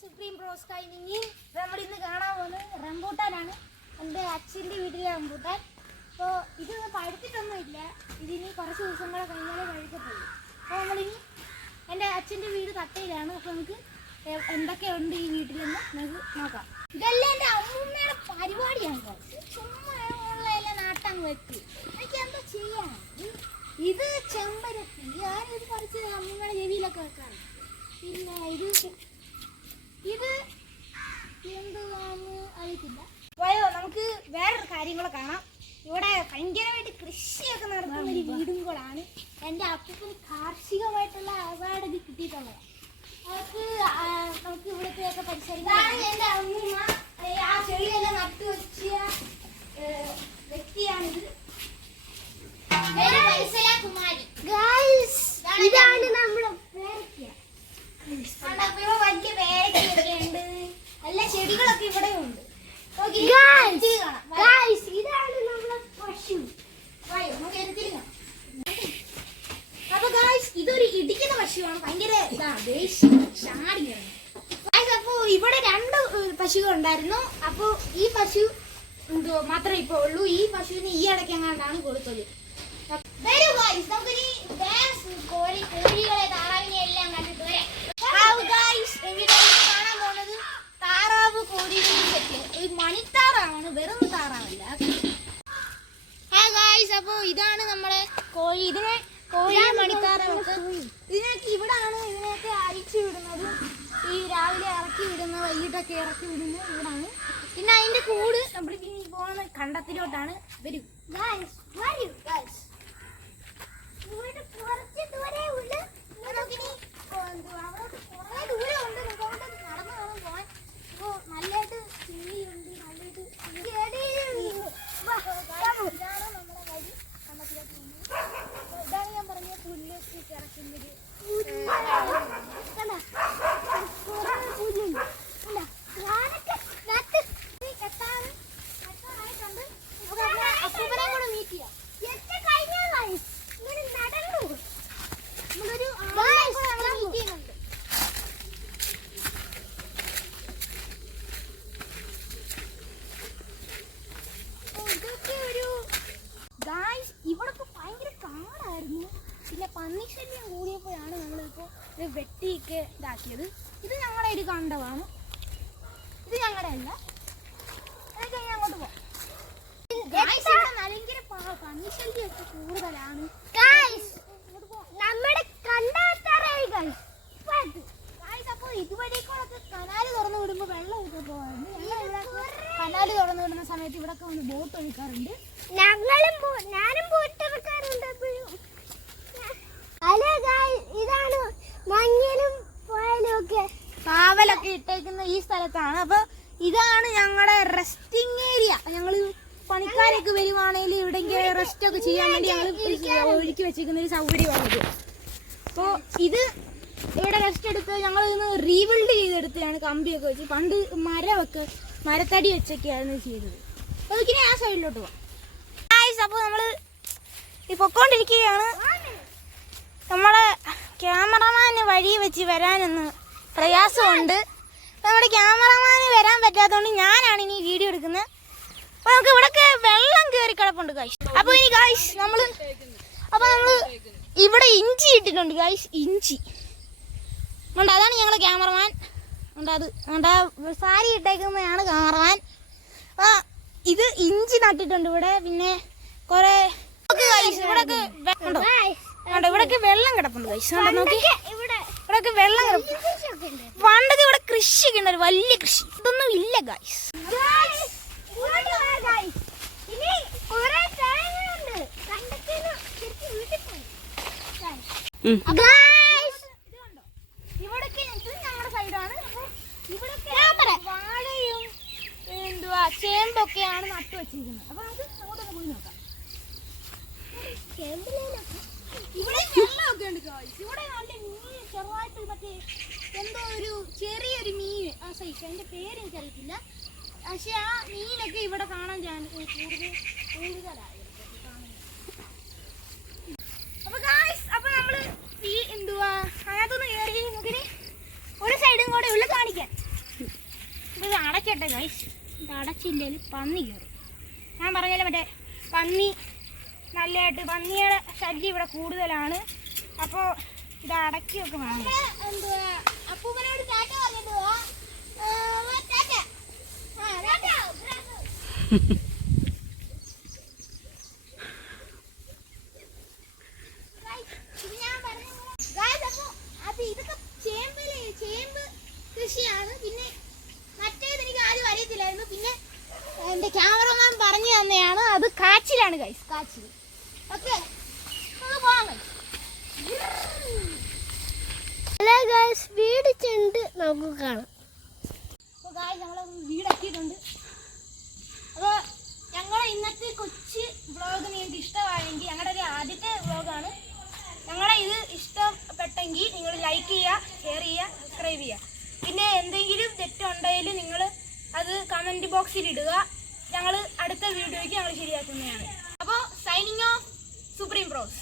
Supreme പ്രോസ് കൈനിങ്ങി നമ്മൾ ഇന്ന് കാണാൻ പോകുന്നത് റംബൂട്ടാനാണ്. എൻ്റെ അച്ഛൻ്റെ വീട്ടിലെ റംബൂട്ടാൻ. അപ്പോൾ ഇത് പഴുത്തിട്ടൊന്നുമില്ല, ഇതിനി കുറച്ച് ദിവസങ്ങളെ കഴിഞ്ഞാലേ പഴുക്കത്തുള്ളൂ. അപ്പോൾ നമ്മളിനി എൻ്റെ അച്ഛൻ്റെ വീട് തട്ടയിലാണ്. അപ്പോൾ നമുക്ക് എന്തൊക്കെയുണ്ട് ഈ വീട്ടിലെന്ന് നമുക്ക് നോക്കാം. ഇതെല്ലാം എൻ്റെ അമ്മൂമ്മയുടെ പരിപാടിയാണ്. ചുമ്മാ ഉള്ളതെല്ലാം നാട്ടാൻ വെക്കും. എനിക്ക് എന്താ ചെയ്യാൻ? ഇത് ചെമ്പരത്തി, ഞാനിത് പറിച്ച് അമ്മൂമ്മയുടെ ചെവിയിലൊക്കെ വെക്കാറ്. പിന്നെ ഇത് എന്തുവാന്ന് അറിയത്തില്ല. പോയോ, നമുക്ക് വേറൊരു കാര്യങ്ങൾ കാണാം. ഇവിടെ ഭയങ്കരമായിട്ട് കൃഷിയൊക്കെ നടത്തുന്ന ഒരു വീടും കൂടാണ്. എൻ്റെ അപ്പൂപ്പന് കാർഷികമായിട്ടുള്ള അവാർഡ് ഇത് കിട്ടിയിട്ടുള്ളത്. നമുക്ക് ഇവിടത്തെയൊക്കെ പരിസരം എൻ്റെ അമ്മൂമ്മ ആ ചെടിയെല്ലാം നട്ടു വെച്ച വ്യക്തിയാണിത്. ഇതാണ് നമ്മുടെ പേരയ്ക്ക. വലിയ പേരയ്ക്കൊക്കെ ഉണ്ട്, എല്ലാ ചെടികളൊക്കെ ഇവിടെ ഉണ്ട്. ഇതാണ് നമ്മുടെ പശു. അപ്പൊ ഗായ്സ്, ഇതൊരു ഇടിക്കുന്ന പശുവാണ്. ഭയങ്കര ഷാടിയാണ്. അപ്പൊ ഇവിടെ 2 പശുക്കൾ ഉണ്ടായിരുന്നു. അപ്പൊ ഈ പശു മാത്രമേ ഇപ്പൊ ഉള്ളൂ. ഈ പശുവിന് ഈ ഇടയ്ക്കെങ്ങാണ്ടാണ് കൊടുത്തത്. കോഴികളെ താറാവിനെ എല്ലാം കണ്ടിട്ട് വരാം. കാണാൻ പോകുന്നത് താറാവ് കോഴികളുടെ സെറ്റ്. ഒരു മണിത്താറാവാണ്, വെറും താറാവല്ല. അപ്പൊ ഇതാണ് നമ്മളെ കോഴി. ഇതിനെ കോഴി മണിത്താറാവൊക്കെ ഇതിനൊക്കെ ഇവിടാണ്. ഇതിനെയൊക്കെ അഴിച്ചു വിടുന്നത്, ഈ രാവിലെ ഇറക്കി വിടുന്ന, വൈകിട്ടൊക്കെ ഇറക്കി വിടുന്നത് ഇവിടാണ്. പിന്നെ അതിന്റെ കൂട് നമ്മൾ പോകുന്ന കണ്ടത്തിലോട്ടാണ്. വരും കുറച്ച് ദൂരേ ഉള്ളു. നമുക്കിനി കുറേ ദൂരം ഉണ്ട്, നമുക്ക് നടന്നു വേണം പോകാൻ. അപ്പോൾ നല്ലതായിട്ട് ചെടിയുണ്ട്, നല്ലതായിട്ട് ഇതാണ് നമ്മുടെ വഴി കണ്ടത്തിലോട്ട് പോകുന്നത്. ഇതാണ് ഞാൻ പറഞ്ഞ പുല്ലൊക്കെ കിടക്കുന്നത്. അപ്പൂപ്പനെ കൂടെ മീറ്റ് ചെയ്യാം. ഇവിടൊക്കെ ഭയങ്കര കാടായിരുന്നു. പിന്നെ പന്നിശല്യം കൂടിയപ്പോഴാണ് നമ്മളിപ്പോൾ ഇത് വെട്ടിയൊക്കെ ഇതാക്കിയത്. ഇത് ഞങ്ങളുടെ ഒരു കണ്ടമാണ്, ഇത് ഞങ്ങളുടെ അല്ല. അതൊക്കെ ഇനി അങ്ങോട്ട് പോകാം. ഭയങ്കര പന്നിശല്യമൊക്കെ കൂടുതലാണ്. അപ്പോൾ ഇതുവഴിക്കൊക്കെ കനാല് തുറന്നു വിടുമ്പോൾ വെള്ളം ഒക്കെ പോകാറുണ്ട്. കനാല് തുറന്നു വിടുന്ന സമയത്ത് ഇവിടൊക്കെ വന്ന് ബോട്ട് ഒഴിക്കാറുണ്ട്. ഞാനും ബോട്ട് ഒഴിക്കാറുണ്ട്. ഇതാണ് മഞ്ഞളും പോയാലും ഒക്കെ കാവലൊക്കെ ഇട്ടേക്കുന്ന ഈ സ്ഥലത്താണ്. അപ്പൊ ഇതാണ് ഞങ്ങളുടെ റെസ്റ്റിംഗ് ഏരിയ. ഞങ്ങൾ പണിക്കാരൊക്കെ വരുവാണെങ്കിൽ ഇവിടെ റെസ്റ്റ് ഒക്കെ ചെയ്യാൻ വേണ്ടി ഞങ്ങൾ ഒരുക്കി വെച്ചിരിക്കുന്ന ഒരു സൗകര്യമാണിത്. അപ്പോൾ ഇത് ഇവിടെ റെസ്റ്റ് എടുത്ത് ഞങ്ങൾ ഇന്ന് റീബിൽഡ് ചെയ്തെടുത്തതാണ്. കമ്പിയൊക്കെ വെച്ച് പണ്ട് മരത്തടി വെച്ചൊക്കെയാണ് ചെയ്തത്. അപ്പോൾ ഇതിനെ ആ സൈഡിലോട്ട് പോകാം. അപ്പോൾ നമ്മൾ ഈ പൊക്കോണ്ടിരിക്കുകയാണ്. നമ്മളെ ക്യാമറമാന് വഴി വെച്ച് വരാനൊന്ന് പ്രയാസമുണ്ട്. അപ്പോൾ നമ്മുടെ ക്യാമറമാന് വരാൻ പറ്റാത്തതുകൊണ്ട് ഞാനാണ് ഇനി വീഡിയോ എടുക്കുന്നത്. അപ്പോൾ നമുക്ക് ഇവിടെയൊക്കെ വെള്ളം കയറി കിടപ്പുണ്ട് ഗായ്സ്. അപ്പോൾ ഇനി ഗായ്സ് നമ്മൾ ഇവിടെ ഇഞ്ചി ഇട്ടിട്ടുണ്ട് ഗായ്സ്. ഇഞ്ചി ഉണ്ട്, അതാണ് ഞങ്ങൾ ക്യാമറമാൻ. സാരി ഇട്ടേക്കുന്നതാണ് ക്യാമറമാൻ. ഇത് ഇഞ്ചി നട്ടിട്ടുണ്ട് ഇവിടെ. പിന്നെ കുറെ ഇവിടൊക്കെ ഇവിടൊക്കെ വെള്ളം കിടപ്പുണ്ട് ഗൈസ്. നോക്കി, ഇവിടൊക്കെ വെള്ളം കിടപ്പുണ്ട്. പണ്ടൊക്കെ ഇവിടെ കൃഷിയൊക്കെ ഉണ്ട്, വലിയ കൃഷി. ഇതൊന്നും ഇല്ല ഗൈസ്. ഇവിടൊക്കെ ഞങ്ങളുടെ സൈഡാണ്. ഇവിടൊക്കെ വാഴയും ചേമ്പൊക്കെയാണ് നട്ടു വെച്ചിരിക്കുന്നത്. അപ്പൊ നമുക്ക് അങ്ങോട്ടൊക്കെ പോയി നോക്കാം. ഇവിടെ വെള്ളമൊക്കെ ഉണ്ട് ഗായ്സ്. ഇവിടെ നല്ല മീൻ ചെറുതായിട്ട് മറ്റേ എന്തോ ഒരു ചെറിയൊരു മീൻ, ആ സൈസ്, അതിന്റെ പേര് എനിക്കറിയത്തില്ല. പക്ഷെ ആ മീനൊക്കെ ഇവിടെ കാണാൻ കൂടുതലായി. അപ്പൊ ഗായ്സ്, അപ്പൊ നമ്മള് അതിനകത്തൊന്ന് കയറി നമുക്കിനി ഒരു സൈഡും കൂടെ ഉള്ള കാണിക്കാൻ. അടയ്ക്കട്ടെ ഗൈസ്. ഇത് അടച്ചില്ലെങ്കിൽ പന്നി കയറും. ഞാൻ പറഞ്ഞാലും മറ്റേ പന്നി നല്ലതായിട്ട് പന്നിയുടെ ശല്യം ഇവിടെ കൂടുതലാണ്. അപ്പോൾ ഇത് അടയ്ക്കൊക്കെ വേണം. അപ്പൂപ്പനോട് ടാറ്റ പറഞ്ഞിട്ട് പോവാ. ചേമ്പ് കൃഷിയാണ്. പിന്നെ മറ്റേത് എനിക്ക് ആദ്യം അറിയത്തില്ലായിരുന്നു. പിന്നെ എൻ്റെ ക്യാമറമാൻ പറഞ്ഞു തന്നെയാണ്. അത് കാച്ചിലാണ് ഗൈസ്, കാച്ചിൽ. ഓക്കെ, പോകാം. ഹലോ ഗൈസ്, വീട് ചെണ്ട് നമുക്ക് കാണാം. അപ്പോൾ ഗൈസ് നമ്മൾ വീടെത്തിയിട്ടുണ്ട്. അപ്പോൾ ഞങ്ങളുടെ ഇന്നത്തെ കൊച്ചു വ്ളോഗ് നിങ്ങൾക്ക് ഇഷ്ടമായെങ്കിൽ, ഞങ്ങളുടെ ഒരു ആദ്യത്തെ വ്ളോഗാണ്, ഞങ്ങളെ ഇത് ഇഷ്ടപ്പെട്ടെങ്കിൽ നിങ്ങൾ ലൈക്ക് ചെയ്യുക, ഷെയർ ചെയ്യുക, സബ്സ്ക്രൈബ് ചെയ്യുക. പിന്നെ എന്തെങ്കിലും തെറ്റുണ്ടെങ്കിൽ നിങ്ങൾ അത് കമൻറ്റ് ബോക്സിൽ ഇടുക. ഞങ്ങൾ അടുത്ത വീഡിയോയ്ക്ക് ഞങ്ങൾ ശരിയാക്കുന്നതാണ്. അപ്പോൾ സൈനിങ് ഓഫ് സുപ്രീം പ്രോസ്.